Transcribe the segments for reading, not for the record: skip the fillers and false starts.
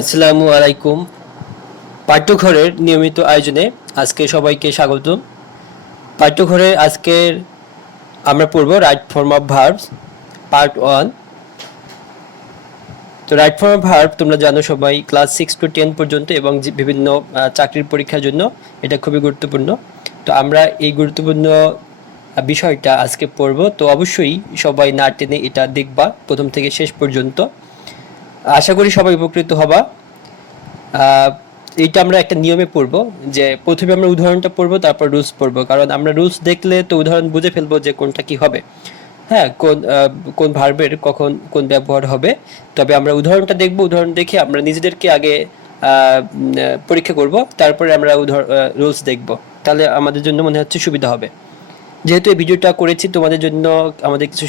আসসালামু আলাইকুম। পাঠ্যঘরের নিয়মিত আয়োজনে আজকে সবাইকে স্বাগত। পাঠ্যঘরে আজকের আমরা পড়ব right form of verbs part 1। তো রাইট ফর্ম অফ ভার্ব তোমরা জানো সবাই ক্লাস 6 টু 10 পর্যন্ত এবং বিভিন্ন চাকরির পরীক্ষার জন্য এটা খুবই গুরুত্বপূর্ণ। তো আমরা এই গুরুত্বপূর্ণ বিষয়টা আজকে পড়ব। তো অবশ্যই সবাই না টেনে এটা দেখবা প্রথম থেকে শেষ পর্যন্ত। আশা করি সবাই উপকৃত হবা। এইটা আমরা একটা নিয়মে পড়বো যে প্রথমে আমরা উদাহরণটা পড়বো, তারপর রুলস পড়বো, কারণ আমরা রুলস দেখলে তো উদাহরণ বুঝে ফেলবো যে কোনটা কি হবে। হ্যাঁ, কোন ভার্বের কখন কোন ব্যবহার হবে। তবে আমরা উদাহরণটা দেখবো, উদাহরণ দেখে আমরা নিজেদেরকে আগে পরীক্ষা করব, তারপরে আমরা রুলস দেখবো। তাহলে আমাদের জন্য মনে হচ্ছে সুবিধা হবে। যেহেতু এই ভিডিওটা করেছি তোমাদের জন্য, আমাদের কিছু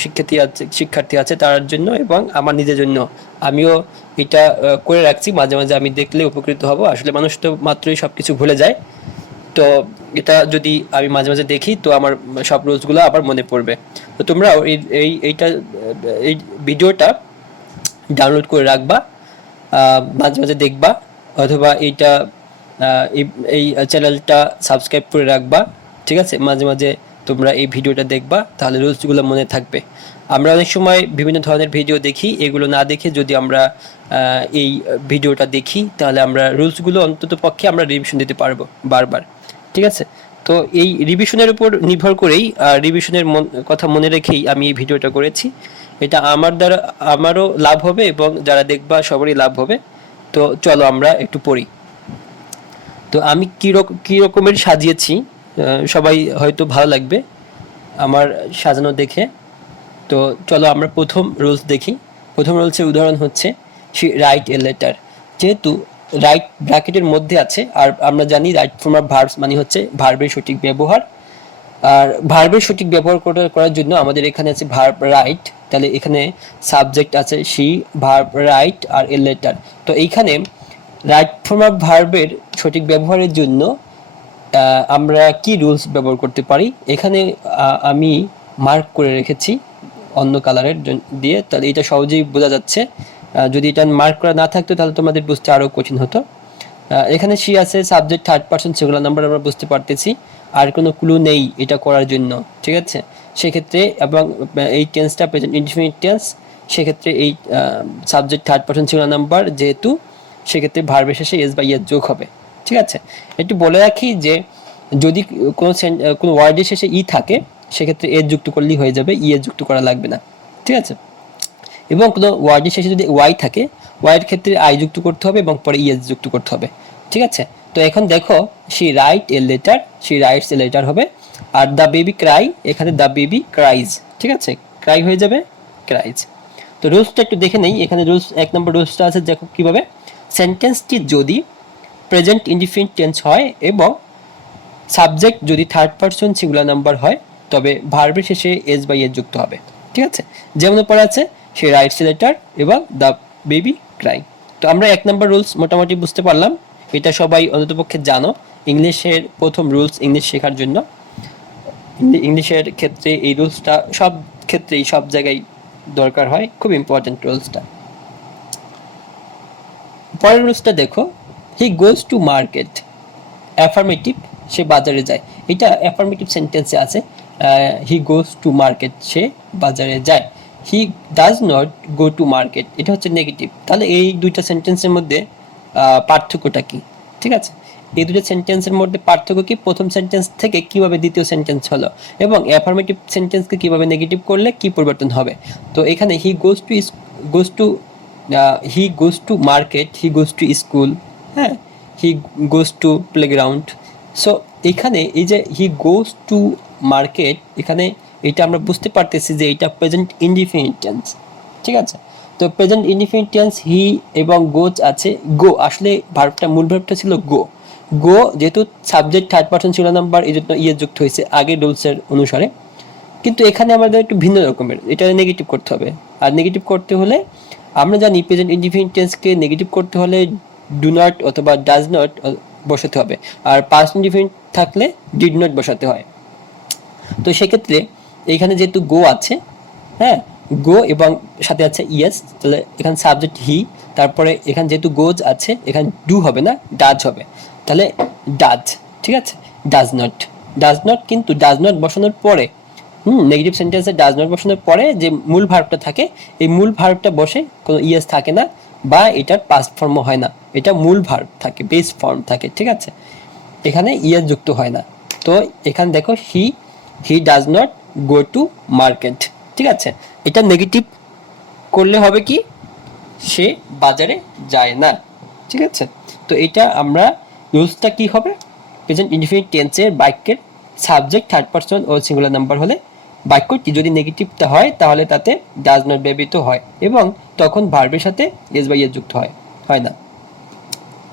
শিক্ষার্থী আছে তার জন্য এবং আমার নিজের জন্য, আমিও এটা করে রাখছি। মাঝে মাঝে আমি দেখলে উপকৃত হব। আসলে মানুষ তো মাত্রই সবকিছু ভুলে যায়। তো এটা যদি আমি মাঝে মাঝে দেখি তো আমার সব রুলসগুলো আবার মনে পড়বে। তো তোমরা এই ভিডিওটা ডাউনলোড করে রাখবা, মাঝে মাঝে দেখবা, অথবা এই চ্যানেলটা সাবস্ক্রাইব করে রাখবা। ঠিক আছে, মাঝে মাঝে তোমরা এই ভিডিওটা দেখবা, তাহলে রুলসগুলো মনে থাকবে। আমরা অনেক সময় বিভিন্ন ধরনের ভিডিও দেখি, এগুলো না দেখে যদি আমরা এই ভিডিওটা দেখি তাহলে আমরা রুলসগুলো অন্তত পক্ষে আমরা রিভিশন দিতে পারবো বারবার। ঠিক আছে, তো এই রিভিশনের উপর নির্ভর করেই, রিভিশনের কথা মনে রেখেই আমি এই ভিডিওটা করেছি। এটা আমার দ্বারা আমারও লাভ হবে এবং যারা দেখবা সবারই লাভ হবে। তো চলো আমরা একটু পড়ি। তো আমি কী রকমের সাজিয়েছি সবাই হয়তো ভালো লাগবে আমার সাজানো দেখে। তো চলো আমরা প্রথম রুলস দেখি। প্রথম রুলসের উদাহরণ হচ্ছে শি রাইট এ লেটার। যেহেতু রাইট ব্র্যাকেটের মধ্যে আছে, আর আমরা জানি রাইট ফর্ম অফ ভার্বস মানে হচ্ছে ভার্বের সঠিক ব্যবহার। আর ভার্বের সঠিক ব্যবহার করার জন্য আমাদের এখানে আছে ভার্ব রাইট, তাহলে এখানে সাবজেক্ট আছে শি, ভার্ব রাইট আর এ লেটার। তো এইখানে রাইট ফর্ম অফ ভার্বের সঠিক ব্যবহারের জন্য আমরা কি রুলস ব্যবহার করতে পারি, এখানে আমি মার্ক করে রেখেছি অন্য কালারের দিয়ে, তাহলে এটা সহজেই বোঝা যাচ্ছে। যদি এটা মার্ক করা না থাকতো তাহলে তোমাদের বুঝতে আরও কঠিন হতো। এখানে সি আছে, সাবজেক্ট থার্ড পারসন, সেগুলো নাম্বার আমরা বুঝতে পারতেছি, আর কোনো ক্লু নেই এটা করার জন্য। ঠিক আছে, সেক্ষেত্রে এবং এই টেন্সটা প্রেজেন্ট ইনডিফিনিট টেন্স, সেক্ষেত্রে এই subject third person singular number যেহেতু, সেক্ষেত্রে ভার্বের শেষে এস বা ইয়ের যোগ হবে। ঠিক আছে, একটু বলে রাখি যে যদি কোনো ওয়ার্ডের শেষে ই থাকে সেক্ষেত্রে এর যুক্ত করলেই হয়ে যাবে, ই এর যুক্ত করা লাগবে না। ঠিক আছে, এবং কোনো ওয়ার্ডের শেষে যদি ওয়াই থাকে, ওয়াইয়ের ক্ষেত্রে আই যুক্ত করতে হবে এবং পরে ইএস যুক্ত করতে হবে। ঠিক আছে, তো এখন দেখো she write a letter, she rights a letter হবে। আর দ্য বেবি ক্রাই, এখানে দ্য বেবি ক্রাইজ। ঠিক আছে, ক্রাই হয়ে যাবে ক্রাইজ। তো রুলসটা একটু দেখে নেই। এখানে রুলস 1 নম্বর রুলসটা আছে, দেখো কীভাবে। সেন্টেন্সটি যদি প্রেজেন্ট ইনডিফিনিট টেন্স হয় এবং সাবজেক্ট যদি থার্ড পারসন সিঙ্গুলার নাম্বার হয়, তবে ভার্বের শেষে এস বা ইয়ের যুক্ত হবে। ঠিক আছে, যেমন পরে আছে সে রাইটস এ লেটার এবং দ্য বেবি ক্রাই। তো আমরা 1 নম্বর রুলস মোটামুটি বুঝতে পারলাম, এটা সবাই অন্ততপক্ষে জানো। ইংলিশের প্রথম রুলস ইংলিশ শেখার জন্য, ইংলিশের ক্ষেত্রে এই রুলসটা সব ক্ষেত্রেই সব জায়গায় দরকার হয়, খুব ইম্পর্টেন্ট রুলসটা। পরের রুলসটা দেখো, হি গোজ টু মার্কেট। অ্যাফার্মেটিভ, সে বাজারে যায়, এটা অ্যাফার্মেটিভ সেন্টেন্সে আছে। হি গোজ টু মার্কেট, সে বাজারে যায়। He does not go to market, এটা হচ্ছে নেগেটিভ। তাহলে এই দুইটা সেন্টেন্সের মধ্যে পার্থক্যটা কি? ঠিক আছে, এই দুটো সেন্টেন্সের মধ্যে পার্থক্য কি, প্রথম সেন্টেন্স থেকে কিভাবে দ্বিতীয় সেন্টেন্স হলো, এবং অ্যাফার্মেটিভ সেন্টেন্সকে কিভাবে নেগেটিভ করলে কি পরিবর্তন হবে। তো এখানে he goes to market, he goes to school, হ্যাঁ, he goes to playground. So এখানে এই যে হি গোজ টু মার্কেট, এখানে এটা আমরা বুঝতে পারতেছি যে এটা প্রেজেন্ট ইনডিফিনিট টেন্স। ঠিক আছে, তো প্রেজেন্ট ইনডিফিনিট টেন্স হি এবং গোজ আছে। গো আসলে ভার্বটা, মূল ভার্বটা ছিল গো। গো যেহেতু subject third person singular number, এই জন্য ইয়ে যুক্ত হয়েছে আগের রুলসের অনুসারে। কিন্তু এখানে আমাদের একটু ভিন্ন রকমের, এটা নেগেটিভ করতে হবে। আর নেগেটিভ করতে হলে আমরা জানি প্রেজেন্ট ইনডিফিনিট টেন্সকে নেগেটিভ করতে হলে ডু নট অথবা ডাজ নট বসাতে হবে, আর পাস্ট ইনডিফিনিট থাকলে ডিড নট বসাতে হয়। তো সেক্ষেত্রে এইখানে যেহেতু গো আছে, হ্যাঁ, গো এবং সাথে আছে ইয়েস, তাহলে এখানে সাবজেক্ট হি, তারপরে এখানে যেহেতু গোজ আছে এখানে ডু হবে না, ডাজ হবে, তাহলে ডাজ। ঠিক আছে, ডাজ নট। ডাজ নট কিন্তু ডাজ নট বসানোর পরে নেগেটিভ সেন্টেন্সে ডাজ নট বসানোর পরে যে মূল ভার্বটা থাকে এই মূল ভার্বটা বসে কোনো ইয়েস থাকে না বা এটার পাস্ট ফর্মও হয় না, এটা মূল ভার্ব থাকে, বেস ফর্ম থাকে। ঠিক আছে, এখানে ইয়েস যুক্ত হয় না। তো এখানে দেখো he does not go to market. ঠিক আছে, এটা নেগেটিভ করলে হবে কি, সে বাজারে যায় না। ঠিক আছে, তো এটা আমরা রুলসটা কি হবে, প্রেজেন্ট ইনডিফিনিট টেন্সের বাক্যের সাবজেক্ট থার্ড পারসন ও সিঙ্গুলার নাম্বার হলে বাক্যটি যদি নেগেটিভটা হয় তাহলে তাতে ডাজ নট ব্যবহৃত হয় এবং তখন ভার্বের সাথে এস বা ইয়েস যুক্ত হয় না।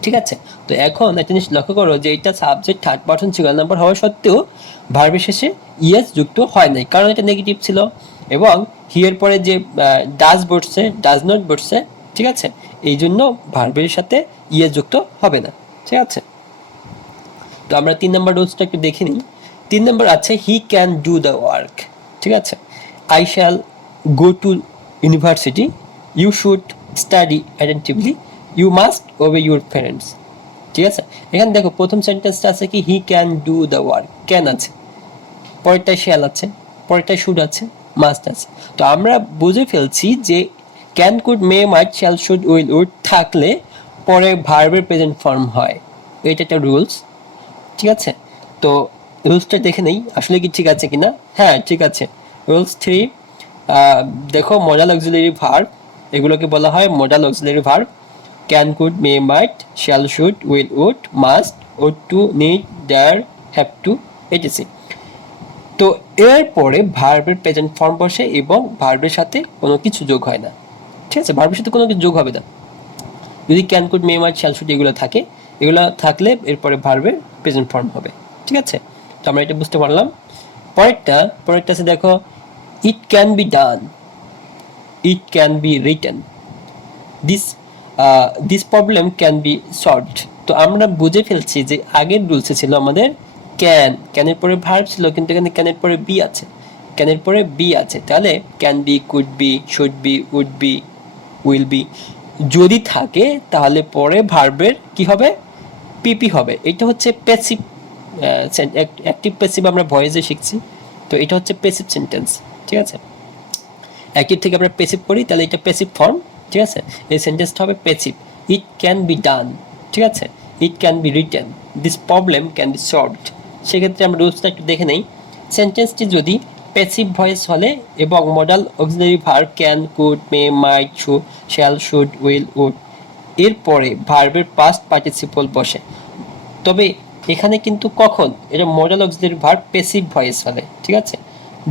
ঠিক আছে, তো এখন একটা জিনিস লক্ষ্য করো যে এটা subject third person singular number হওয়া সত্ত্বেও ভার্বের শেষে ইয়েস যুক্ত হয় নাই, কারণ এটা নেগেটিভ ছিল এবং হিয়ের পরে যে ডাজ বসছে, ডাজ নট বসছে। ঠিক আছে, এই জন্য ভার্বের সাথে ইয়েস যুক্ত হবে না। ঠিক আছে, তো আমরা 3 নম্বর রুলসটা একটু দেখে নিই। 3 নম্বর আছে he can do the work. ঠিক আছে, I shall go to university, you should study attentively, you must obey your parents. ঠিক আছে, এখানে দেখো প্রথম সেন্টেন্সটা আছে কি he can do the work, can আছে, পরেরটায় শ্যাল আছে, পরেরটায় শুড আছে, মাস্ট আছে। তো আমরা বুঝে ফেলছি যে can, could, may, might, shall, should, will, would থাকলে পরে ভার্বের প্রেজেন্ট ফর্ম হয়, এটা একটা রুলস। ঠিক আছে, তো রুলসটা দেখে নেই আসলে কি ঠিক আছে কিনা। হ্যাঁ ঠিক আছে, রুলস 3 দেখো মডাল অক্সিলারি ভার্ব, এগুলোকে বলা হয় modal auxiliary verb. Can, could, may, might, shall, should, will, would, must, ought to, need, dare, have to, etc. তো এর পরে ভার্বের প্রেজেন্ট ফর্ম বসে এবং ভার্বের সাথে কোনো কিছু যোগ হয় না। ঠিক আছে, ভার্বের সাথে কোনো কিছু যোগ হবে না। যদি can, could, may, might, shall, should এগুলো থাকে, এগুলো থাকলে এরপরে ভার্বের প্রেজেন্ট ফর্ম হবে। ঠিক আছে, তো আমরা এটা বুঝতে পারলাম। পরেরটা আছে দেখো it can be done, it can be written, this problem can be solved. তো আমরা বুঝে ফেলছি যে আগের রুলসে ছিল আমাদের ক্যানের পরে ভার্ব ছিল, কিন্তু এখানে ক্যানের পরে বি আছে, ক্যানের পরে বি আছে, তাহলে can be, could be, should be, would be, will be যদি থাকে তাহলে পরে ভার্বের কি হবে, পিপি হবে। এটা হচ্ছে প্যাসিভ, অ্যাক্টিভ প্যাসিভ আমরা ভয়েসে শিখছি, তো এটা হচ্ছে প্যাসিভ সেন্টেন্স। ঠিক আছে, অ্যাক্টিভ থেকে আমরা প্যাসিভ করি, তাহলে এটা প্যাসিভ ফর্ম। ঠিক আছে, এই সেন্টেন্সটা হবে passive. It can be done, ঠিক আছে, it can be written, this problem can be solved. সেক্ষেত্রে আমরা রুলসটা একটু দেখে নেই। সেন্টেন্সটি যদি প্যাসিভ ভয়েস হলে এবং modal auxiliary verb can, could, may, might, shall, should, will, would এরপরে ভার্বের পাস্ট পার্টিসিপল বসে। তবে এখানে কিন্তু কখন এটা modal auxiliary verb passive voice হলে। ঠিক আছে,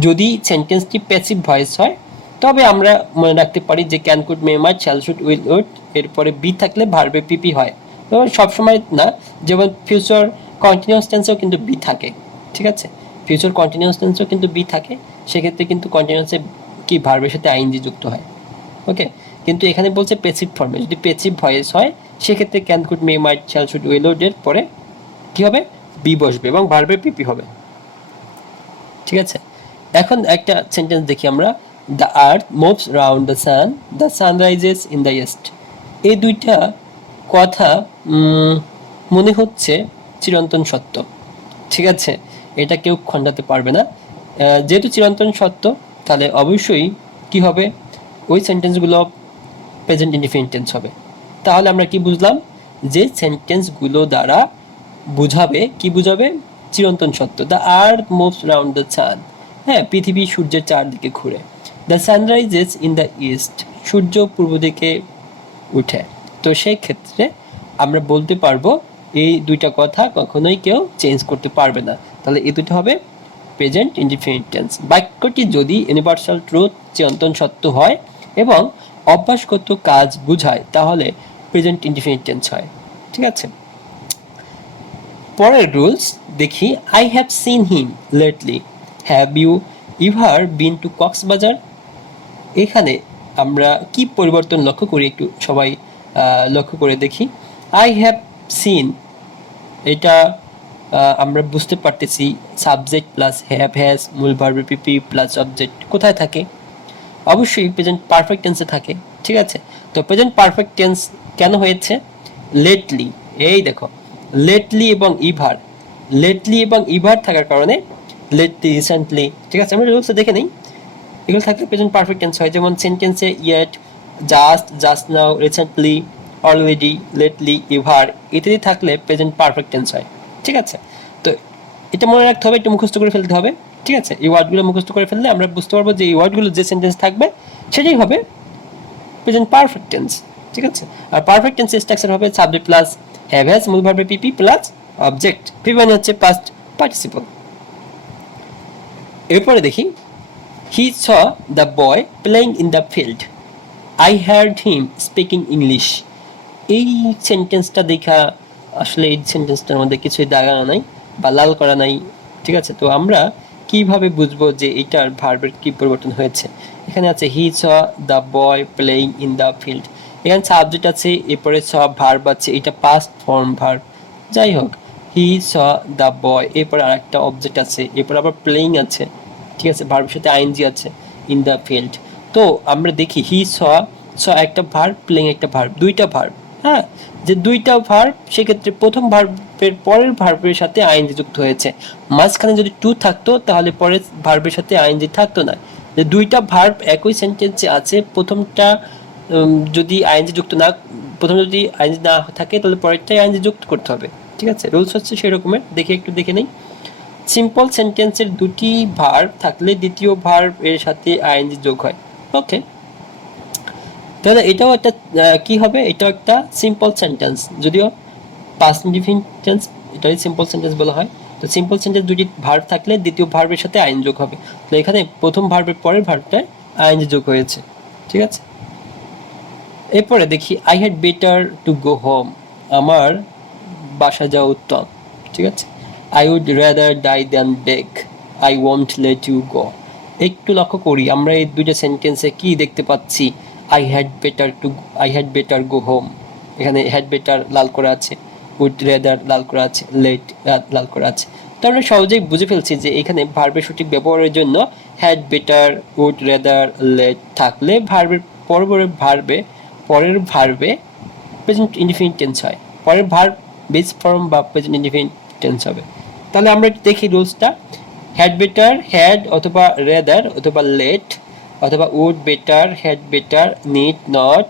যদি সেন্টেন্সটি প্যাসিভ ভয়েস হয় তবে আমরা মনে রাখতে পারি যে can, could, may, might, shall, should, will, would এরপরে বি থাকলে ভার্বে পিপি হয়। তো সবসময় না, যেমন ফিউচার কন্টিনিউয়াস টেন্সেও কিন্তু বি থাকে। ঠিক আছে, ফিউচার কন্টিনিউয়াস টেন্সেও কিন্তু বি থাকে, সেক্ষেত্রে কিন্তু কন্টিনিউয়াসে কি ভার্বের সাথে আইএনজি যুক্ত হয়। ওকে, কিন্তু এখানে বলছে প্যাসিভ ফর্মে, যদি প্যাসিভ ভয়েস হয় সেক্ষেত্রে can, could, may, might, shall, should, will, would এর পরে কি হবে, বি বসবে এবং ভার্বে পিপি হবে। ঠিক আছে, এখন একটা সেন্টেন্স দেখি আমরা। The earth moves round the sun rises in the east. এই দুইটা কথা মনে হচ্ছে চিরন্তন সত্য। ঠিক আছে, এটা কেউ খণ্ডাতে পারবে না। যেহেতু চিরন্তন সত্য তাহলে অবশ্যই কি হবে, ওই সেন্টেন্সগুলো প্রেজেন্ট ইনডিফিনিট টেন্স হবে। তাহলে আমরা কি বুঝলাম, যে সেন্টেন্সগুলো দ্বারা বুঝাবে কি বুঝাবে, চিরন্তন সত্য। The earth moves round the sun, হ্যাঁ পৃথিবী সূর্যের চারদিকে ঘুরে। The sun rises in the east, সূর্য পূর্ব দিকে উঠে। তো সেই ক্ষেত্রে আমরা বলতে পারবো এই দুইটা কথা কখনোই কেউ চেঞ্জ করতে পারবে না, তাহলে এই দুটো হবে প্রেজেন্ট ইনডিফিনিট টেন্স। বাক্যটি যদি ইউনিভার্সাল ট্রুথ, চিরন্তন সত্য হয় এবং অভ্যাসগত কাজ বুঝায় তাহলে প্রেজেন্ট ইনডিফিনিট টেন্স হয়। ঠিক আছে, পরের রুলস দেখি। I have seen him lately, have you ever been to Cox's Bazar. এখানে আমরা কি পরিবর্তন লক্ষ্য করি একটু সবাই লক্ষ্য করে দেখি। আই হ্যাভ সিন, এটা আমরা বুঝতে পারতেছি সাবজেক্ট প্লাস হ্যাভ, হ্যাজ, মূল ভার্ব পিপি প্লাস অবজেক্ট কোথায় থাকে, অবশ্যই প্রেজেন্ট পারফেক্ট টেন্সে থাকে, ঠিক আছে। তো প্রেজেন্ট পারফেক্ট টেন্স কেন হয়েছে? লেটলি, এই দেখো লেটলি এবং ইভার, লেটলি এবং ইভার থাকার কারণে লেটলি, রিসেন্টলি, ঠিক আছে। আমরা রুলসে দেখে নেই, এগুলো থাকলে প্রেজেন্ট পারফেক্ট টেন্স হয়। যেমন সেন্টেন্সে yet, just, just now, recently, already, lately, ever ইত্যাদি থাকলে প্রেজেন্ট পারফেক্ট টেন্স হয়, ঠিক আছে। তো এটা মনে রাখতে হবে, একটু মুখস্থ করে ফেলতে হবে, ঠিক আছে। এই ওয়ার্ডগুলো মুখস্থ করে ফেললে আমরা বুঝতে পারবো যে এই ওয়ার্ডগুলো যে সেন্টেন্স থাকবে সেটাই হবে প্রেজেন্ট পারফেক্ট টেন্স, ঠিক আছে। আর পারফেক্ট টেন্স স্ট্রাকচার হবে সাবজেক্ট প্লাস হ্যাভ হ্যাজ, মূল ভার্বে পিপি প্লাস অবজেক্ট, পিপি মানে হচ্ছে পাস্ট পার্টিসিপল। এরপরে দেখি, he saw the boy playing in the field, I heard him speaking English. এই সেন্টেন্সটা দেখা আসলে এই সেন্টেন্সটার মধ্যে কিছুই দাগানো নাই বা লাল করা নাই, ঠিক আছে। তো আমরা কিভাবে বুঝবো যে এটার ভার্বের কি পরিবর্তন হয়েছে? এখানে আছে he saw the boy playing in the field, এখানে সাবজেক্ট আছে, এরপরে স ভার্ব আছে, এটা পাস্ট ফর্ম ভার্ব। যাই হোক, হি স দ্য বয়, এরপর আরেকটা অবজেক্ট আছে, এরপর আবার প্লেইং আছে, ঠিক আছে, ভার্বের সাথে আইএনজি আছে, ইন দ্য ফিল্ড। তো আমরা দেখি হি স, স একটা ভার্ব, প্লেইং একটা ভার্ব, দুইটা ভার্ব, হ্যাঁ। যে দুইটা ভার্ব, সেক্ষেত্রে প্রথম ভার্বের পরের ভার্বের সাথে আইএনজি যুক্ত হয়েছে। মাঝখানে যদি টু থাকতো তাহলে পরের ভার্বের সাথে আইএনজি থাকতো না। যে দুইটা ভার্ব একই সেন্টেন্সে আছে, প্রথমটা যদি আইএনজি যুক্ত না, প্রথম যদি আইএনজি না থাকে তাহলে পরেরটাই আইএনজি যুক্ত করতে হবে, ঠিক আছে। রুলস হচ্ছে সেই রকমের, দেখে একটু দেখে নেই। সিম্পল সেন্টেন্সের দুটি ভার্ব থাকলে দ্বিতীয় ভার্ব এর সাথে আইএনজি যোগ হয়, ওকে। তাহলে এটাও একটা কি হবে, এটাও একটা সিম্পল সেন্টেন্স, যদিও পাস্ট ইনডিফিনিট টেন্স এটাই সিম্পল সেন্টেন্স বলা হয়। তো সিম্পল সেন্টেন্স দুটি ভার্ব থাকলে দ্বিতীয় ভার্বের সাথে আইন যোগ হবে। তো এখানে প্রথম ভার্বের পরের ভার্বটায় আইএনজি যোগ হয়েছে, ঠিক আছে। এরপরে দেখি, I had better to go home, আমার বাসা যাওয়া উত্তম, ঠিক আছে। I would rather die than beg, I won't let you go. একটু লক্ষ্য করি আমরা এই দুইটা সেন্টেন্সে কি দেখতে পাচ্ছি। I had better go home, এখানে হ্যাড বেটার লাল করা আছে, উড রেদার লাল করা আছে, লেট লাল করা আছে। তো আমরা সহজেই বুঝে ফেলছি যে এখানে ভার্বের সঠিক ব্যবহারের জন্য had better, would rather, let থাকলে পরের ভার্বে প্রেজেন্ট ইনডিফিনিট টেন্স হয়, পরের ভার্ব বেস ফর্ম বা প্রেজেন্ট ইনডিফিনিট টেন্স হবে। তাহলে আমরা দেখি রুলসটা, হ্যাড বেটার, হ্যাড অথবা রেদার অথবা লেট অথবা would better, had better, need not,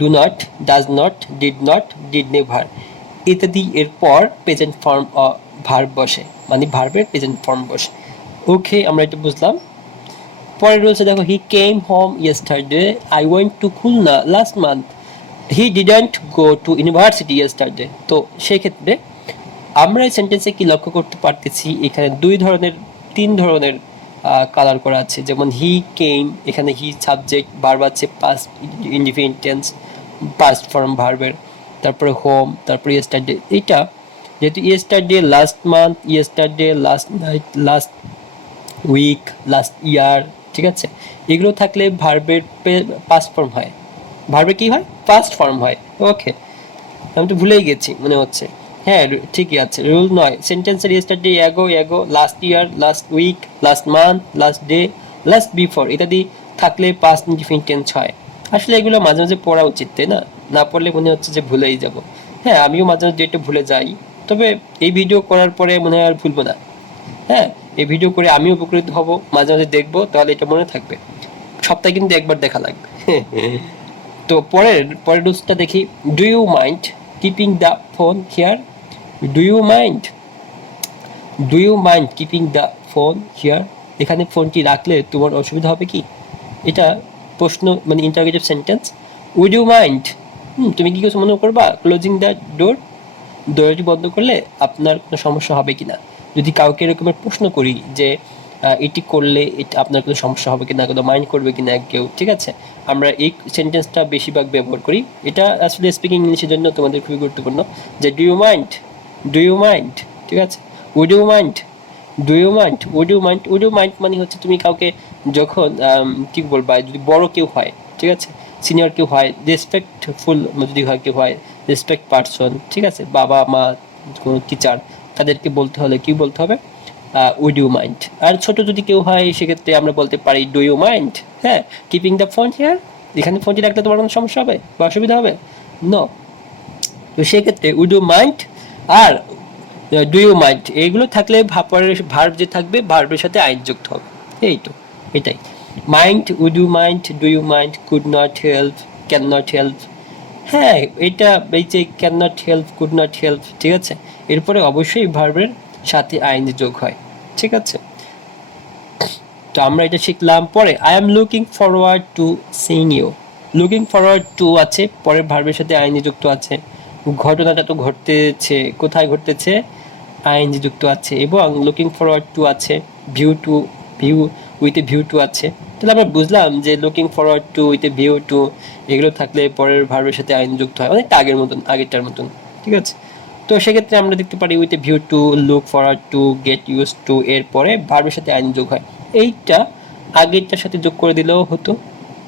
do not, does not, did not, did never ইত্যাদি এরপর প্রেজেন্ট ফর্ম ভার্ব বসে, মানে ভার্বের প্রেজেন্ট ফর্ম বসে, ওকে। আমরা এটা বুঝলাম। পরের রয়েছে দেখো, he came home yesterday, I went to Khulna last month, he didn't go to university yesterday. তো সেক্ষেত্রে আমরা এই সেন্টেন্সে কি লক্ষ্য করতে পারতেছি, এখানে তিন ধরনের কালার করা আছে। যেমন হি কেম, এখানে হি সাবজেক্ট, ভার্ব আছে past indefinite tense past form ভার্বের, তারপরে হোম, তারপরে ইয়েস্টারডে। এটা যেহেতু yesterday, last month, yesterday, last night, last week, last year, ঠিক আছে, এগুলো থাকলে ভার্বের পাস্ট ফর্ম হয়, ভার্বে কি হয়, পাস্ট ফর্ম হয়, ওকে। আমি তো ভুলেই গেছি মনে হচ্ছে, হ্যাঁ ঠিকই আছে। রুল 9, সেন্টেন্সের yesterday, ago, last year, last week, last month, last day, last before ইত্যাদি থাকলে পাস্ট ইনডিফিনিট টেন্স হয়। আসলে এগুলো মাঝে মাঝে পড়া উচিত, তাই না? না পড়লে মনে হচ্ছে যে ভুলেই যাব। হ্যাঁ, আমিও মাঝে মাঝে এটা ভুলে যাই, তবে এই ভিডিও করার পরে মনে হয় আর ভুলবো না। হ্যাঁ, এই ভিডিও করে আমি উপকৃত হব, মাঝে মাঝে দেখবো, তাহলে এটা মনে থাকবে। সপ্তাহে কিন্তু একবার দেখা লাগবে। তো পরের রুলসটা দেখি, do you mind keeping the phone here, do you mind keeping the phone here, এখানে ফোনটি রাখলে তোমার অসুবিধা হবে কি? এটা প্রশ্ন, মানে interrogative sentence. Would you mind, তুমি কি কিছু মনে করবা ক্লোজিং দ্য ডোর, দরজাটি বন্ধ করলে আপনার কোনো সমস্যা হবে কিনা? যদি কাউকে এরকমের প্রশ্ন করি যে এটি করলে এটা আপনার কোনো সমস্যা হবে কিনা, কোনো মাইন্ড করবে কিনা কেউ, ঠিক আছে, আমরা এই সেন্টেন্সটা বেশিরভাগ ব্যবহার করি। এটা আসলে স্পিকিং ইংলিশের জন্য তোমাদের খুবই গুরুত্বপূর্ণ, যে ডু ইউ মাইন্ড, ঠিক আছে। Would you mind, would you mind মানে হচ্ছে তুমি কাউকে যখন কি বলবা, যদি বড় কেউ হয়, ঠিক আছে, সিনিয়র কেউ হয়, রেসপেক্টফুল যদি হয় কেউ হয়, রেসপেক্ট পারসন, ঠিক আছে, বাবা মা, কোনো টিচার, তাদেরকে বলতে হলে কি বলতে হবে, উড ইউ মাইন্ড। আর ছোট যদি কেউ হয় সেক্ষেত্রে আমরা বলতে পারি ডু ইউ মাইন্ড। হ্যাঁ, কিপিং দ্য ফোন হিয়ার, এখানে ফোনটি রাখলে তোমার কোনো সমস্যা হবে বা অসুবিধা হবে? নো। তো সেক্ষেত্রে উড ইউ মাইন্ড আর ডু ইউ মাইন্ড এইগুলো থাকলে পরের ভার্ব যে থাকবে ভার্বের সাথে আইন যুক্ত হবে। এই তো, এটাই। Mind, would you mind, do you mind, could not help, can not help. হ্যাঁ, এটা এই যে can not help, could not help, ঠিক আছে, এরপরে অবশ্যই ভার্বের সাথে আইন যোগ হয়, ঠিক আছে। তো আমরা এটা শিখলাম। পরে I am looking forward to seeing you. Looking forward to আছে, পরের ভার্বের সাথে আইনি যুক্ত আছে। ঘটনাটা তো ঘটতেছে, কোথায় ঘটতেছে, আইএনজি যুক্ত আছে, এবং লুকিং ফরওয়ার্ড টু আছে, view with a view two আছে। তাহলে আমরা বুঝলাম যে looking forward two with a view two এগুলো থাকলে পরের ভার্বের সাথে আইন যুক্ত হয়, অনেকটা আগেরটার মতন, ঠিক আছে। তো সেক্ষেত্রে আমরা দেখতে পারি with a view to, look forward to, get use to এর পরে ভার্বের সাথে আইন যোগ হয়। এইটা আগেরটার সাথে যোগ করে দিলেও হতো,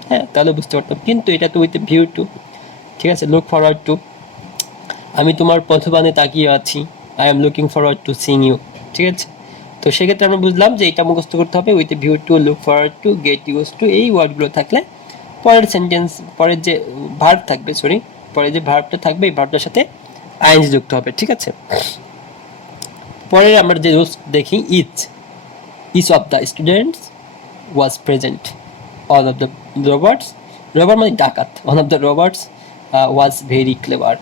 হ্যাঁ, তাহলে বুঝতে পারতাম, কিন্তু এটা তো উইথ এ ভিউ টু, ঠিক আছে। লুক ফরওয়ার্ড টু, আমি তোমার পথবানে তাকিয়ে আছি, I am looking forward to seeing you, ঠিক আছে। তো সেক্ষেত্রে আমরা বুঝলাম যে এটা মুখস্থ করতে হবে, with a view to, look forward to, get use to, এই ওয়ার্ডগুলো থাকলে পরের সেন্টেন্স, পরের যে ভার্ব থাকবে, পরের যে ভার্বটা থাকবে এই ভার্বটার সাথে আইএনজি যুক্ত হবে, ঠিক আছে। পরে আমরা যে রুলস দেখি, each of the students was present, all of the robbers, robber মানে ডাকাত, one of the robbers was very clever,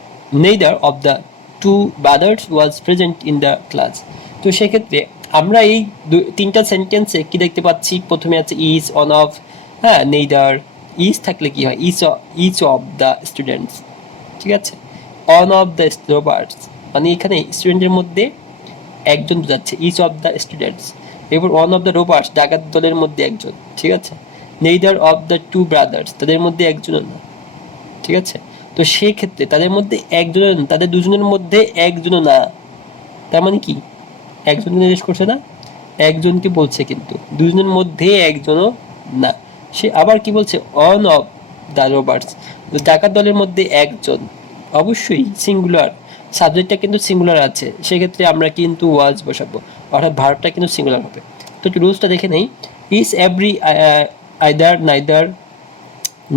neither of the two brothers was present in the class. তো সেক্ষেত্রে আমরা এই তিনটা সেন্টেন্সে কি দেখতে পাচ্ছি, প্রথমে আছে ইজ, অন অফ, হ্যাঁ, নেইদার। ইজ থাকলে কি হয়, ইচ অফ দ্য স্টুডেন্টস, ঠিক আছে। অন অফ দ্য রবার্টস মানে এখানে স্টুডেন্টের মধ্যে একজন বোঝাচ্ছে, ইচ অফ দ্য স্টুডেন্টস। এরপর ওয়ান অফ দ্য রোবার্স ডাকাত দলের মধ্যে একজন, ঠিক আছে। Neither of the two brothers তাদের মধ্যে একজনও না, ঠিক আছে। তো সেক্ষেত্রে তাদের মধ্যে একজনও, তাদের দুজনের মধ্যে একজনও না, তার মানে কি, একজনকে নির্দেশ করছে না, একজনকে বলছে, কিন্তু দুজনের মধ্যে একজনও না। সে আবার কি বলছে, অন অফ দ্য রোবার্স, ডাকাত দলের মধ্যে একজন, অবশ্যই সিঙ্গুলার, সাবজেক্টটা কিন্তু সিঙ্গুলার আছে, সেক্ষেত্রে আমরা কিন্তু ওয়াজ বসাবো, অর্থাৎ ভার্বটা কিন্তু সিঙ্গুলার হবে। তো একটু রুলসটা দেখে নেই, is every, either, neither,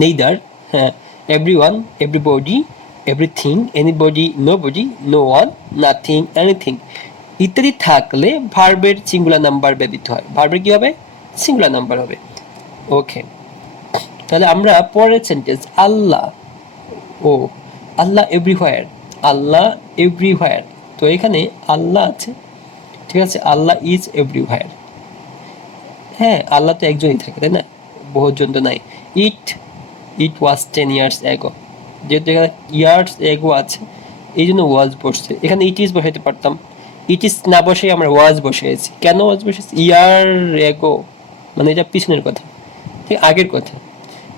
neither, হ্যাঁ, everyone, everybody, everything, anybody, nobody, no one, nothing, anything ইত্যাদি থাকলে ভার্বের সিঙ্গুলার নাম্বার ব্যবহৃত হয়, ভার্বের কি হবে, সিঙ্গুলার নাম্বার হবে। ওকে, তাহলে আমরা পরের সেন্টেন্স, আল্লাহ, ও আল্লাহ এভরিহোয়ার, আল্লাহ এভরিহোয়ার, তো এখানে আল্লাহ আছে, ঠিক আছে, আল্লাহ ইজ এভরিহোয়ার। হ্যাঁ, আল্লাহ তো একজনই থাকে, তাই না, বহুজন তো নাই। ইট ওয়াজ 10 years ago, যেহেতু এখানে ইয়ার্স এগো আছে এই জন্য ওয়াজ বসছে, এখানে ইট ইজ বসাইতে পারতাম, ইট ইজ না বসে আমরা ওয়াজ বসিয়েছি। কেন ওয়াজ বসেছি, ইয়ার এগো মানে এটা পিছনের কথা, ঠিক আগের কথা,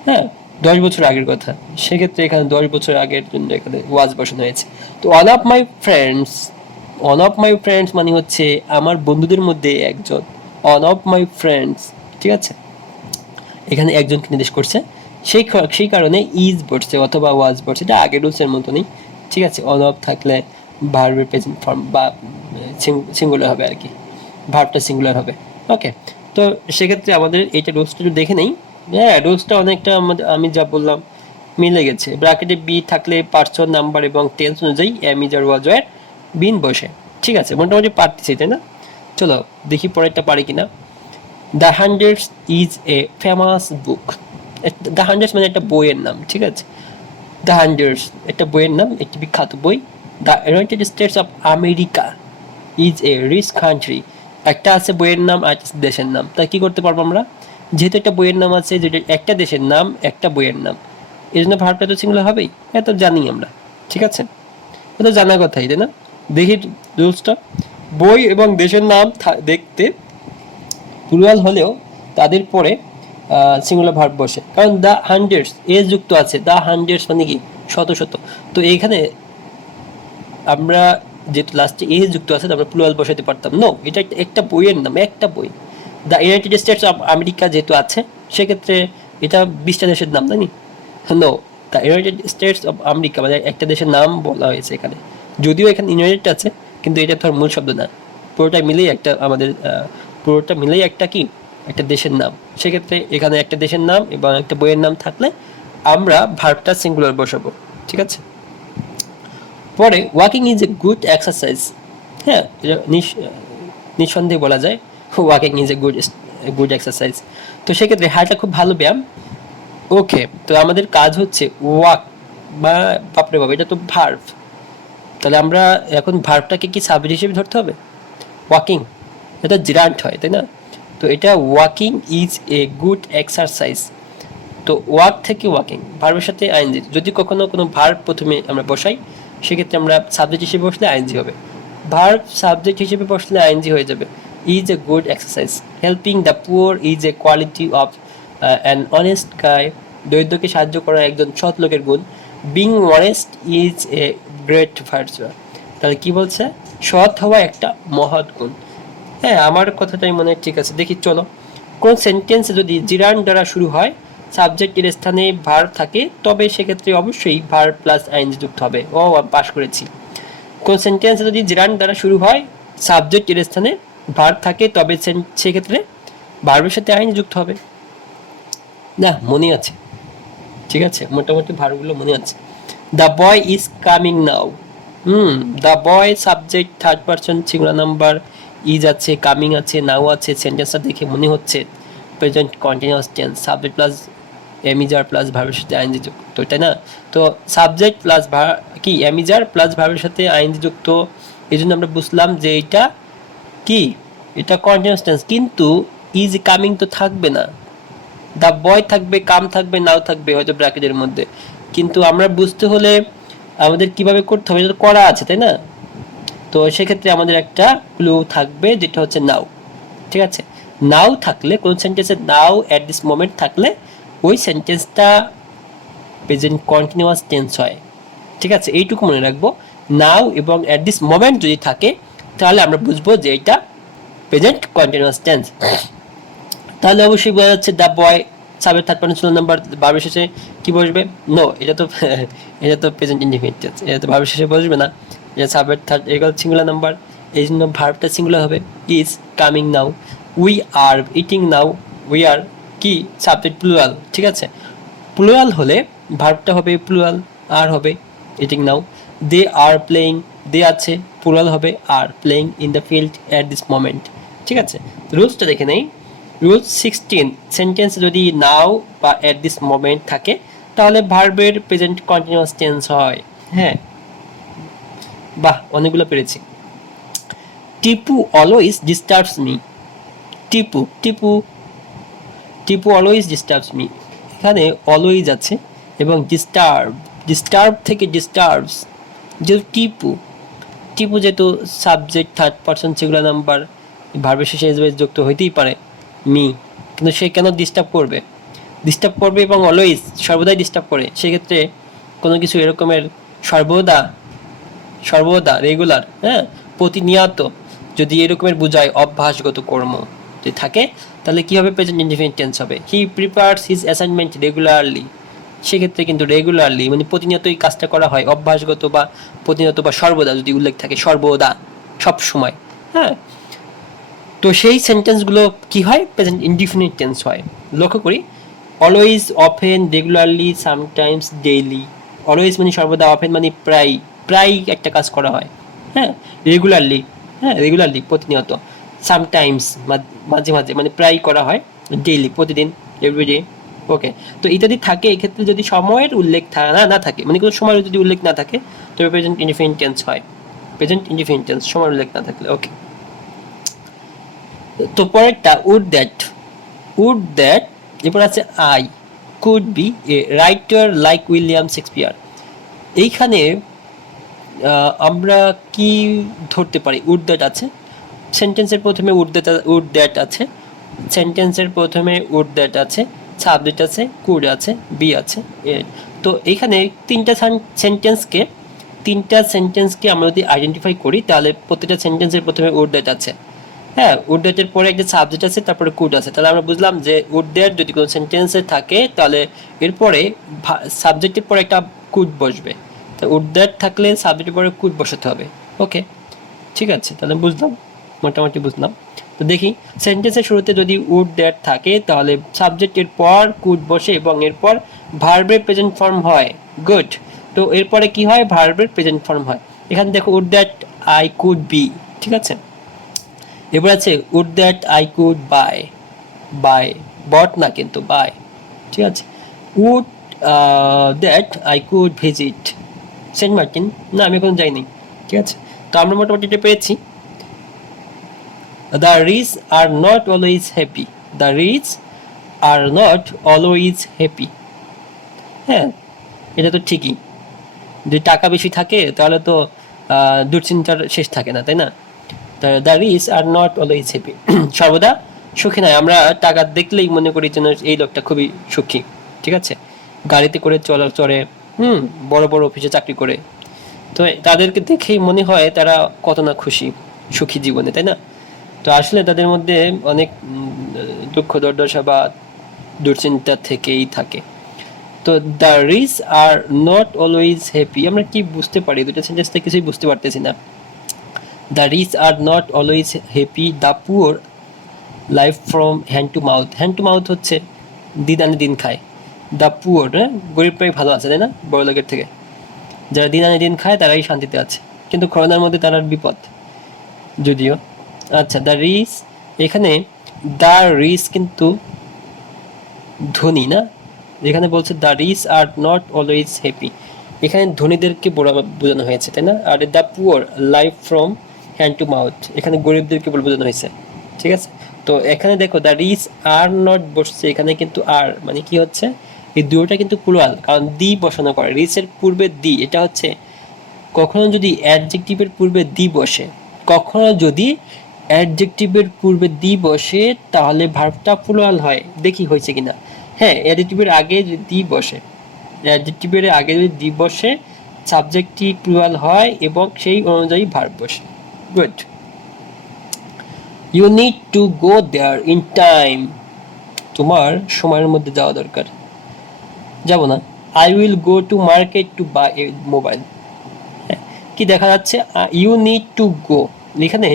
হ্যাঁ, 10 বছর আগের কথা, সেক্ষেত্রে এখানে 10 বছর আগের জন্য এখানে ওয়াজ বসানো হয়েছে। তো ওয়ান অফ মাই ফ্রেন্ডস মানে হচ্ছে আমার বন্ধুদের মধ্যে একজন, ওয়ান অফ মাই ফ্রেন্ডস, ঠিক আছে, এখানে একজনকে নির্দেশ করছে, সেই কারণে ইজ বসছে অথবা ওয়াজ বসছে, এটা আগের রুলসের মতনই, ঠিক আছে। অন অফ থাকলে ভার্বের প্রেজেন্ট ফর্ম বা সিঙ্গুলার হবে আর কি, ভার্বটা সিঙ্গুলার হবে। ওকে, তো সেক্ষেত্রে আমাদের এইটা রুলসটা একটু দেখে নেই। হ্যাঁ, রুলসটা অনেকটা আমি যা বললাম মিলে গেছে। ব্র্যাকেটে বি থাকলে পার্সন, নাম্বার এবং টেন্স অনুযায়ী am is are was were been বসে, ঠিক আছে, মোটামুটি পারতেছি, তাই না। চলো দেখি পরেরটা পারি কিনা। The hundreds is a famous book, the hundreds মানে একটা বইয়ের নাম, ঠিক আছে। দ্য হান্ড্রেডস একটা বইয়ের নাম, একটি বিখ্যাত বই। The United States of America is a rich country, একটা আছে বইয়ের নাম আর দেশের নাম, তা কি করতে পারবো আমরা, যেহেতু একটা বইয়ের নাম আছে, যেটা একটা দেশের নাম, একটা বইয়ের নাম, এই জন্য ভার্বটা তো সিঙ্গুলার হবেই, এত জানি আমরা, ঠিক আছে, এটা জানার কথাই, তাই না। দেখি রুলসটা, বই এবং দেশের নাম দেখতে প্লুরাল হলেও তাদের পরে সিঙ্গুলার ভার্ব বসে, কারণ দ্য হান্ড্রেডস এস যুক্ত আছে, দ্য হান্ড্রেডস মানে কি শত শত, তো এইখানে আমরা যেহেতু লাস্টে এস যুক্ত আছে আমরা প্লুরাল বসাতে পারতাম, নো, এটা একটা বইয়ের নাম, একটা বই। The United States of America যেহেতু আছে সেক্ষেত্রে এটা 20টা দেশের নাম, তাই no, the United States of America মানে একটা দেশের নাম বলা হয়েছে এখানে, যদিও এখানে ইউনাইটেড আছে কিন্তু এটা তো মূল শব্দ না, পুরোটা মিলেই একটা আমাদের পুরোটা মিলেই একটা কি একটা দেশের নাম। সেক্ষেত্রে এখানে একটা দেশের নাম এবং একটা বইয়ের নাম থাকলে আমরা ভার্বটা সিঙ্গুলার বসাবো, ঠিক আছে। পরে walking is a good exercise. হ্যাঁ, এটা নিঃসন্দেহে বলা যায় walking is a good exercise. তো সেক্ষেত্রে হাঁটা খুব ভালো ব্যায়াম। ওকে, তো আমাদের কাজ হচ্ছে ওয়াক বা বাপরে বাবা, এটা তো ভার্ব। তাহলে আমরা এখন ভার্বটাকে কি সাবজেক্ট হিসেবে ধরতে হবে? ওয়াকিং, এটা জিরান্ট হয়, তাই না? তো এটা walking is a good exercise. তো ওয়াক থেকে ওয়াকিং, ভার্বের সাথে আইএনজি। যদি কখনো কোনো ভার্ব প্রথমে আমরা বসাই, সেক্ষেত্রে আমরা সাবজেক্ট হিসেবে বসলে আইএনজি হবে। ভার্ব সাবজেক্ট হিসেবে বসলে আইএনজি হয়ে যাবে। Is a good exercise. Helping the poor is a quality of an honest guy. দরিদ্রকে সাহায্য করা একজন সৎ লোকের গুণ। Being honest is a great virtue. তাহলে কি বলছে? সৎ হওয়া একটা মহৎ গুণ। হ্যাঁ, আমার কথাটাই মনে হয় ঠিক আছে। দেখি চলো, কোন সেন্টেন্স যদি জিরান্ড দ্বারা শুরু হয়, সাবজেক্টের স্থানে ভার্ব থাকে, তবে সেক্ষেত্রে অবশ্যই ভার্ব প্লাস আইএনজি যুক্ত হবে। ও, পাস করেছি। কোন সেন্টেন্স যদি জিরান্ড দ্বারা শুরু হয়, সাবজেক্টের স্থানে ভার্ব থাকে, তবে সেক্ষেত্রে ভার্বের সাথে আইএনজি যুক্ত হবে। না, মনে আছে, ঠিক আছে, মোটামুটি ভার্বগুলো মনে আছে। The boy is coming now. The boy subject, third person singular number, is আছে, কামিং আছে, নাও আছে। সেন্টেন্সটা দেখে মনে হচ্ছে present continuous tense, subject plus am is are plus ভার্বের সাথে আইএনজি যুক্ত, তাই না? তো সাবজেক্ট প্লাস কি এমিজার প্লাস ভার্বের সাথে আইএনজি যুক্ত, এই জন্য আমরা বুঝলাম যে এটা কি, এটা কন্টিনিউয়াস টেন্স। কিন্তু ইজ কামিং তো থাকবে না, দ্য বয় থাকবে, কাম থাকবে, নাও থাকবে হয়তো ব্র্যাকেটের মধ্যে। কিন্তু আমরা বুঝতে হলে আমাদের কিভাবে করতে হবে, এটা করা আছে, তাই না? তো সেক্ষেত্রে আমাদের একটা ক্লু থাকবে, যেটা হচ্ছে নাও, ঠিক আছে। নাও থাকলে, কোন সেন্টেন্সে নাও অ্যাট দিস মোমেন্ট থাকলে, ওই সেন্টেন্সটা প্রেজেন্ট কন্টিনিউয়াস টেন্স হয়, ঠিক আছে। এইটুকু মনে রাখবো। নাও এবং অ্যাট দিস মোমেন্ট যদি থাকে, তাহলে আমরা বুঝবো যে এটা প্রেজেন্ট কন্টিনিউয়াস টেন্স। তাহলে অবশ্যই বোঝা যাচ্ছে the boy Saber third person number, ভার্বের শেষে কি বসবে? নো, এটা তো এটা তো প্রেজেন্ট ইনডিফিনিট টেন্স, এটা তো ভার্বের শেষে বসবে না। এটা সাবের থার্ড, এগুলো সিঙ্গুলার নাম্বার, এই জন্য ভার্বটা সিঙ্গুলার হবে। Is coming now, we are eating now, we are কি সাবজেক্ট প্লুরাল, ঠিক আছে। প্লুরাল হলে ভার্বটা হবে প্লুরাল, আর হবে eating now. They are playing, দে আছে, প্লুরাল হবে আর, playing in the field at this moment, ঠিক আছে। রুলসটা দেখে নেই। রুল 16, সেন্টেন্স যদি নাও বা অ্যাট দিস মোমেন্ট থাকে, তাহলে ভার্বের প্রেজেন্ট কন্টিনিউয়াস টেন্স হয়। হ্যাঁ, বাহ, অনেকগুলো পেরেছি। Tipu always disturbs me. Tipu Tipu Tipu always disturbs me, এখানে অলওয়েজ আছে এবং ডিস্টার্ব থেকে ডিস্টার্বস, যেহেতু টিপু যেহেতু subject third person singular number, ভার্বের শেষে যুক্ত হইতেই পারে মি, কিন্তু সে কেন ডিস্টার্ব করবে এবং অলওয়েজ সর্বদাই ডিস্টার্ব করে। সেক্ষেত্রে কোনো কিছু এরকমের সর্বদা রেগুলার, হ্যাঁ, প্রতিনিয়ত, যদি এরকমের বোঝায় অভ্যাসগত কর্ম যদি থাকে, তাহলে কি হবে? প্রেজেন্ট ইনডিফিনিট টেন্স হবে। হি প্রিপারেস হিজ অ্যাসাইনমেন্ট রেগুলারলি, সেক্ষেত্রে কিন্তু রেগুলারলি মানে প্রতিনিয়তই কাজটা করা হয়। অভ্যাসগত বা প্রতিনিয়ত বা সর্বদা যদি উল্লেখ থাকে, সর্বদা, সব সময়, হ্যাঁ, তো সেই সেন্টেন্সগুলো কি হয়? প্রেজেন্ট ইনডিফিনিট টেন্স হয়। লক্ষ্য করি, always, often, regularly, sometimes, daily. Always মানে সর্বদা, অফেন মানে প্রায় একটা কাজ করা হয়, হ্যাঁ, রেগুলারলি প্রতিনিয়ত, সামটাইমস মাঝে মাঝে মানে প্রায় করা হয়, ডেইলি প্রতিদিন, এভরিডে। ওকে, তো ইত্যাদি থাকে। এক্ষেত্রে যদি সময়ের উল্লেখ না থাকে, মানে কোনো সময়ের যদি উল্লেখ না থাকে, তবে প্রেজেন্ট ইনডিফিনিট টেন্স হয়। প্রেজেন্ট ইনডিফিনিট টেন্স, সময়ের উল্লেখ না থাকলে। ওকে, তো পরেরটা উড দ্যাট, এরপর আছে I could B a writer like William Shakespeare. এইখানে আমরা কি ধরতে পারি? উড দ্যাট আছে, সেন্টেন্সের প্রথমে উড দ্যাট আছে, সেন্টেন্সের প্রথমে উড দ্যাট আছে, সাবজেক্ট আছে, কুড আছে, বি আছে। তো এইখানে তিনটা সেন্টেন্সকে আমরা যদি আইডেন্টিফাই করি, তাহলে প্রত্যেকটা সেন্টেন্সের প্রথমে উড দ্যাট আছে। হ্যাঁ, উড দ্যাটের পরে একটা সাবজেক্ট আছে, তারপরে কুড আছে। তাহলে আমরা বুঝলাম যে উড দ্যাট যদি কোনো সেন্টেন্সে থাকে, তাহলে এরপরে সাবজেক্টের পরে একটা কুড বসবে। তো উড দ্যাট থাকলে সাবজেক্টের পরে কুড বসাতে হবে। ওকে, ঠিক আছে, তাহলে বুঝলাম। মোটামুটি বুঝলাম। তো দেখি সেন্টেন্সের শুরুতে যদি উড দ্যাট থাকে তাহলে সাবজেক্টের পর কুড বসে এবং এরপর ভার্বের প্রেজেন্ট ফর্ম হয়। গুড। তো এরপরে কি হয়, ভার্বের প্রেজেন্ট ফর্ম হয়। এখানে দেখো would that I could be, ঠিক আছে। এবার আছে would that I could buy, buy বট না কিন্তু বাই, ঠিক আছে। Would that I could visit Saint Martin, না আমি এখন যাইনি, ঠিক আছে। তো আমরা মোটামুটি এটা পেয়েছি। The rich are not always happy, the rich are not always happy. হ্যাঁ, এটা তো ঠিকই, যদি টাকা বেশি থাকে তাহলে তো দুশ্চিন্তার শেষ থাকে না, তাই না। The rich are not always happy, সর্বদা সুখী নয়। আমরা টাকা দেখলেই মনে করি যেন এই লোকটা খুবই সুখী, ঠিক আছে। গাড়িতে করে চড়ে, বড় বড় অফিসে চাকরি করে, তো তাদেরকে দেখেই মনে হয় তারা কত না খুশি, সুখী জীবনে, তাই না। তো আসলে তাদের মধ্যে অনেক দুঃখ দুর্দশা বা দুশ্চিন্তা থেকেই থাকে। তো the rich are not always happy, আমরা কি বুঝতে পারি দুটো সেন্টেন্স থেকে? কিছুই বুঝতে পারতেছি না। The rich are not always happy, the poor live from hand to mouth. Hand to mouth হচ্ছে দিন আনে দিন খায়। দ্য পুয়ার, গরিব প্রায় ভালো আছে, তাই না, বড় লোকের থেকে। যারা দিন আনে দিন খায় তারাই শান্তিতে আছে, কিন্তু করোনার মধ্যে তার বিপদ যদিও। আচ্ছা, দ্য রিচ, এখানে দ্য রিচ কিন্তু ধনী না, এখানে বলছে the rich are not always happy, এখানে ধনীদেরকে বোঝানো হয়েছে, তাই না। আর the poor live from hand to mouth, এখানে গরিবদেরকে বোঝানো হয়েছে, ঠিক আছে। তো এখানে দেখো দ্য রিচ আর নট বসছে, এখানে কিন্তু আর মানে কি হচ্ছে, এই দুটোটা কিন্তু প্লুরাল, কারণ দি বসানো করে, রিচের পূর্বে দি, এটা হচ্ছে কখনো যদি অ্যাডজেক্টিভের পূর্বে দি বসে, কখনো যদি অ্যাডজেক্টিভের পূর্বে দি বসে তাহলে ভার্বটা প্লুরাল হয়। দেখি হয়েছে কিনা। হ্যাঁ, অ্যাডজেক্টিভের আগে যদি দি বসে, অ্যাডজেক্টিভের আগে যদি দি বসে সাবজেক্টটি প্লুরাল হয় এবং সেই অনুযায়ী ভার্ব বসে। Good. You need to go there in time, তোমার সময়ের মধ্যে যাওয়া দরকার। যাব না। I will go to market to buy a mobile. কি দেখা যাচ্ছে, ইউ নিড টু গো, এখানে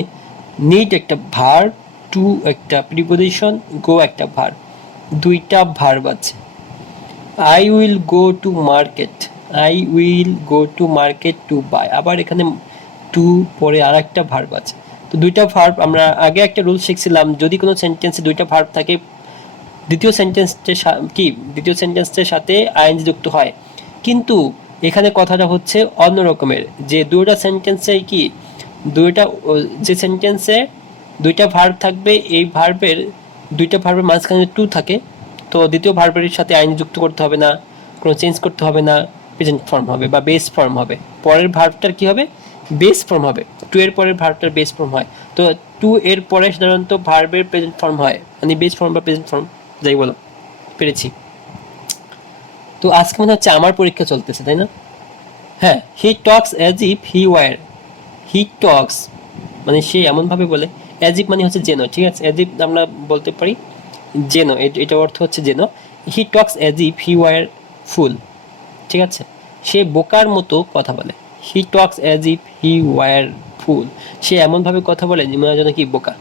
নিড একটা ভার্ব, টু একটা প্রিপোজিশন, গো একটা ভার্ব, দুইটা ভার্ব আছে। I will go to market, I will go to market to buy, আবার এখানে টু পরে আর একটা ভার্ব আছে। তো দুইটা ভার্ব, আমরা আগে একটা রুল শিখছিলাম, যদি কোনো সেন্টেন্সে দুইটা ভার্ব থাকে দ্বিতীয় সেন্টেন্সের সাথে আইএনজি যুক্ত হয়। কিন্তু এখানে কথাটা হচ্ছে অন্য রকমের, যে দুইটা সেন্টেন্সে কি, যে সেন্টেন্সে দুইটা ভার্ব থাকবে, এই দুইটা ভার্বের মাঝখানে টু থাকে, তো দ্বিতীয় ভার্বের সাথে আইন যুক্ত করতে হবে না, কোনো চেঞ্জ করতে হবে না, প্রেজেন্ট ফর্ম হবে বা বেস ফর্ম হবে। পরের ভার্বটার কি হবে, বেস ফর্ম হবে। টু এর পরের ভার্বটার বেস ফর্ম হয়। তো টু এর পরে সাধারণত ভার্বের প্রেজেন্ট ফর্ম হয়, মানে বেস ফর্ম বা প্রেজেন্ট ফর্ম যাই বলো। পেরেছি। তো আজকে মনে হচ্ছে আমার পরীক্ষা চলতেছে, তাই না। হ্যাঁ, he talks as if he were, he talks মানে সে এমনভাবে বলে, অ্যাজ ইফ মানে হচ্ছে যেন, ঠিক আছে। অ্যাজ ইফ আমরা বলতে পারি যেন, এটা অর্থ হচ্ছে যেন। He talks as if he were fool, ঠিক আছে। সে বোকার মতো কথা বলে। He talks as if he were fool, সে এমনভাবে কথা বলে যে মনে হয় যেন কি বোকা।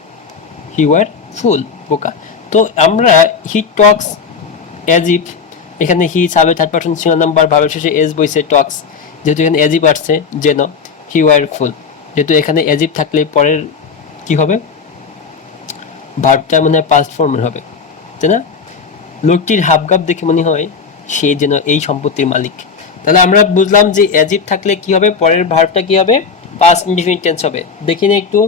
হি ওয়ার ফুল, বোকা। তো আমরা হি টক্স অ্যাজ ইফ, এখানে হি সাবে থার্ড পারসন সিঙ্গুলার নাম্বার, ভাবের শেষে এজ বইছে টক্স, যেহেতু এখানে অ্যাজ ইফ আসছে যেন, হি ওয়ার ফুল, যেহেতু এখানে অ্যাজ ইফ থাকলে পরের কি হবে, ভার্বটা মনে হয় পাস্ট ফর্মের হবে, তাই না। লোকটির হাবভাব দেখে মনে হয় সে যেন এই সম্পত্তির মালিক। তাহলে আমরা বুঝলাম যে অ্যাজ ইফ থাকলে কি হবে, পরের ভার্বটা কি হবে, পাস্ট ইনডিফিনিট টেন্স হবে। দেখি না একটু,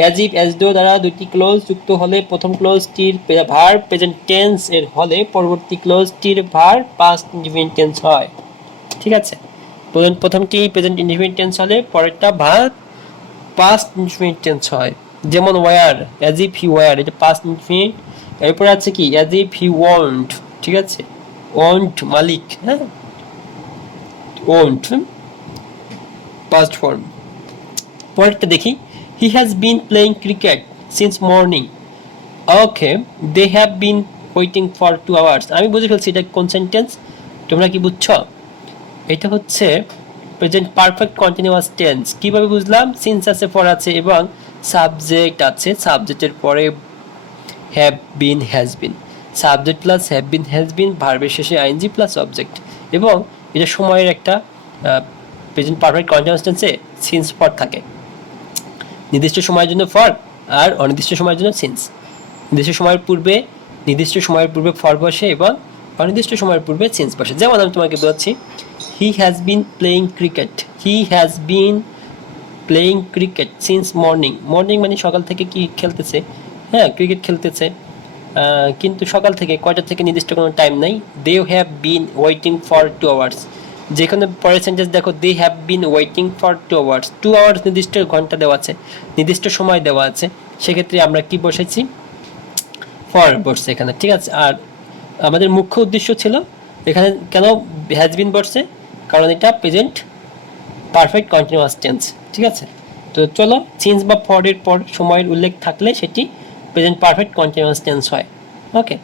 অ্যাজ ইফ অ্যাজ দো দ্বারা দুটি ক্লোজ যুক্ত হলে প্রথম ক্লোজটির ভার্ব প্রেজেন্ট টেন্স এর হলে পরবর্তী ক্লোজটির ভার্ব পাস্ট ইনডিফিনিট টেন্স হয়, ঠিক আছে। প্রথমটি প্রেজেন্ট ইনডিফিনিট টেন্স হলে পরেরটা ভার্ব পাস্ট ইনডিফিনিট টেন্স হয়। যেমন were, as if he were, এটা পাস্ট ইনডিফিনিট। এরপর আছে কি, অ্যাজ ইফ হি ওয়ান্ট, ঠিক আছে। ওয়ান্ট মালিক, হ্যাঁ, ওয়ান্ট পাস্ট ফর্ম। পরেরটা দেখি, he has been playing cricket since morning. Okay, they have been waiting for 2 hours। আমি বুঝে ফেলছি এটা কোন সেন্টেন্স, তোমরা কি বুঝছো? এটা হচ্ছে প্রেজেন্ট পারফেক্ট কন্টিনিউয়াস টেন্স। কিভাবে বুঝলাম, সিন্স আছে, ফর আছে এবং সাবজেক্ট আছে, সাবজেক্টের পরে have been, has been, subject plus have been has been, ভার্বের শেষে আইএনজি প্লাস অবজেক্ট, এবং এটা সময়ের একটা প্রেজেন্ট পারফেক্ট কন্টিনিউয়াস টেন্সে সিন্স ফর থাকে। নির্দিষ্ট সময়ের জন্য ফর আর অনির্দিষ্ট সময়ের জন্য সিন্স। নির্দিষ্ট সময়ের পূর্বে ফর বসে এবং অনির্দিষ্ট সময়ের পূর্বে সিন্স বসে। যেমন আমি তোমাকে বলছি, হি has been playing cricket, he has been playing cricket since morning. Morning মানে সকাল থেকে কি খেলতেছে, হ্যাঁ ক্রিকেট খেলতেছে, কিন্তু সকাল থেকে কয়টা থেকে নির্দিষ্ট কোনো টাইম নাই। They have been waiting for 2 hours, যেখানে পরের সেন্টেন্স দেখো, they have been waiting for 2 hours, 2 hours নির্দিষ্ট ঘন্টা দেওয়া আছে, নির্দিষ্ট সময় দেওয়া আছে, সেক্ষেত্রে আমরা কি বসেছি, ফর বসছে এখানে, ঠিক আছে। আর আমাদের মুখ্য উদ্দেশ্য ছিল এখানে কেন হ্যাজ বিন বসছে, কারণ এটা প্রেজেন্ট পারফেক্ট কন্টিনিউয়াস টেন্স, ঠিক আছে। তো চলো, সিন্স বা ফর এর পর সময়ের উল্লেখ থাকলে সেটি প্রেজেন্ট পারফেক্ট কন্টিনিউয়াস টেন্স হয়। ওকে,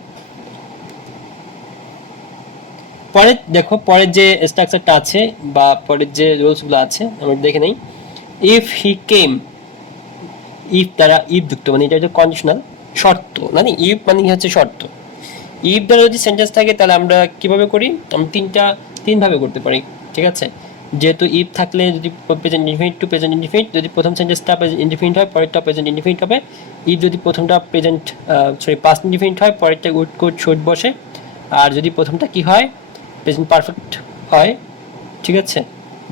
পরে দেখো, পরের যে স্ট্রাকচারটা আছে বা পরের যে রুলসগুলো আছে আমরা দেখে নেই। ইফ হি কেম, ইফ দ্বারা ইফ যুক্ত, মানে এটা হচ্ছে কন্ডিশনাল, শর্ত, মানে ইফ মানে হচ্ছে শর্ত। ইফ দ্বারা যদি সেন্টেন্স থাকে তাহলে আমরা কিভাবে করি, আমরা তিনভাবে করতে পারি, ঠিক আছে। যেহেতু ইফ থাকলে যদি present indefinite to present indefinite, যদি প্রথম সেন্টেন্সটা প্রেজেন্ট ইনডিফিনিট হয় পরেরটা প্রেজেন্ট ইনডিফিনিট হবে। ইফ যদি প্রথমটা পাস্ট ইনডিফিনিট হয় পরেরটা উড কুড শুড বসে। আর যদি প্রথমটা কি হয়, প্রেজেন্ট পারফেক্ট হয়, ঠিক আছে,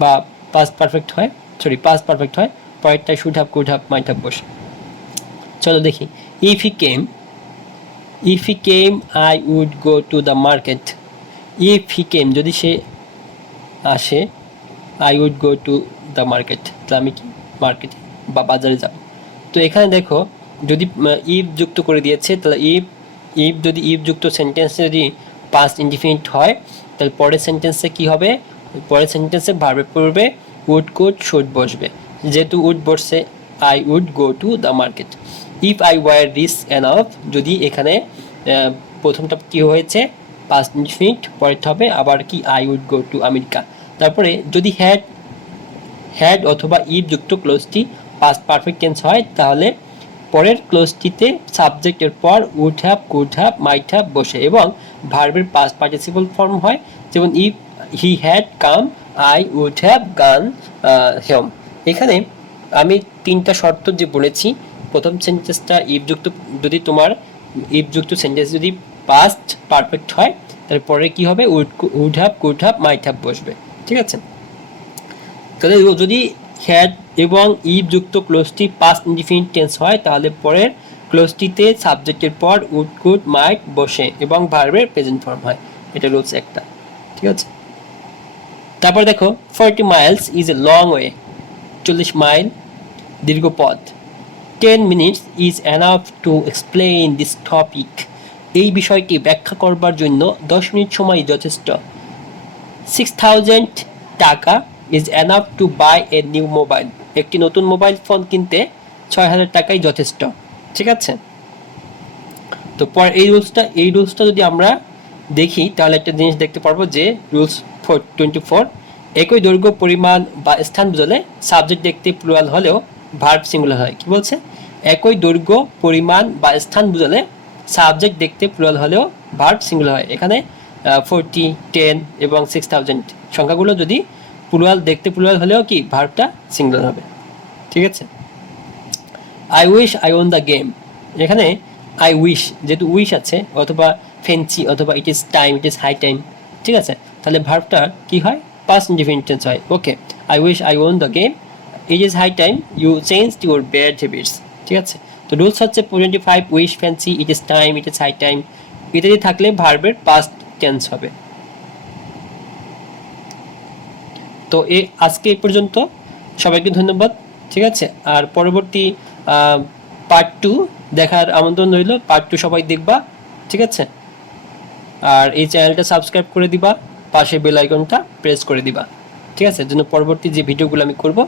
বা পাস্ট পারফেক্ট হয়, পরেরটায় should have could have might have বসে। চলো দেখি, if he came I would go to the market. If he came যদি সে আসে, I would go to the market, তাহলে আমি কি মার্কেটে বা বাজারে যাব। তো এখানে দেখো, যদি ইফ যুক্ত করে দিয়েছে, তাহলে ইফ যুক্ত সেন্টেন্সে যদি পাস্ট ইনডিফিনিট হয়, তাহলে পরের সেন্টেন্সে কি হবে, পরের সেন্টেন্সে ভার্বের পূর্বে উড কুড শুড বসবে। যেহেতু উড বসছে, I would go to the market. If I were rich enough, যদি এখানে প্রথমটা কি হয়েছে পাস্ট ইনডিফিনিট, পরেরটা হবে আবার কি I would go to America. তারপরে যদি হ্যাড অথবা ইফ যুক্ত ক্লোজটি পাস্ট পারফেক্ট টেন্স হয়, তাহলে পরের ক্লোজটিতে সাবজেক্টের পর would have could have might have বসে এবং ভার্বের পাস্ট পার্টিসিপল ফর্ম হয়। যেমন if he had come I would have gone him. এখানে আমি তিনটা শর্ত যে বলেছি, প্রথম সেন্টেন্সটা ইফ যুক্ত সেন্টেন্স যদি পাস্ট পারফেক্ট হয়, তারপরে কি হবে, would have could have might have বসবে, ঠিক আছে। তাহলে যদি হ্যাড এবং ইফ যুক্ত ক্লোজটি পাস্ট ইনডিফিনিট টেন্স হয়, তাহলে পরের ক্লোজটিতে সাবজেক্টের পর উড কুড মাইট বসে এবং ভার্বের প্রেজেন্ট ফর্ম হয়। এটা রুলস একটা, ঠিক আছে। তারপর দেখো, 40 Miles is a long way, 40 mile দীর্ঘ পথ। 10 minutes is enough to explain this topic, এই বিষয়টি ব্যাখ্যা করবার জন্য 10 মিনিট সময় যথেষ্ট। 6000 টাকা is enough to buy a new mobile, একটি নতুন মোবাইল ফোন কিনতে 6000 টাকাই যথেষ্ট, ঠিক আছে। তো পর এই রুলসটা যদি আমরা দেখি, তাহলে একটা জিনিস দেখতে পারবো যে রুলস 24, একই দৈর্ঘ্য পরিমাণ বা স্থান বোঝালে সাবজেক্ট দেখতে প্লুরাল হলেও ভার্ব সিঙ্গুলার হয়। কি বলছে, একই দৈর্ঘ্য পরিমাণ বা স্থান বোঝালে সাবজেক্ট দেখতে প্লুরাল হলেও ভার্ব সিঙ্গুলার হয়। এখানে 40, 10 এবং 6000 সংখ্যাগুলো যদি দেখতে প্লুরাল হলেও কি ভার্বটা সিঙ্গুলার হবে, ঠিক আছে। I wish I won the game, এখানে আই উইশ যেহেতু উইশ আছে, অথবা ফেন্সি, অথবা it is time, it is high time, ঠিক আছে, তাহলে ভার্বটা কি হয়, পাস্ট ইনডিফিনিট টেন্স হয়। Okay, I wish I won the game, it is high time you change your bad habits, ঠিক আছে। তো রুলস হচ্ছে 25, wish, fancy, it is time, it is high time ইত্যাদি থাকলে ভার্বের পাস্ট টেন্স হবে। তো আজকে এই পর্যন্ত, সবাইকে ধন্যবাদ, ঠিক আছে। আর পরবর্তী পার্ট 2 দেখার আমন্ত্রণ রইল, পার্ট 2 সবাই দেখবা, ঠিক আছে। আর এই চ্যানেলটা সাবস্ক্রাইব করে দিবা, পাশে বেল আইকনটা প্রেস করে দিবা, ঠিক আছে, যেন পরবর্তী যে ভিডিওগুলো আমি করব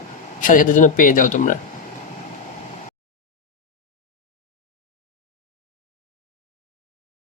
সাথে সাথে যেন পেয়ে যাও তোমরা।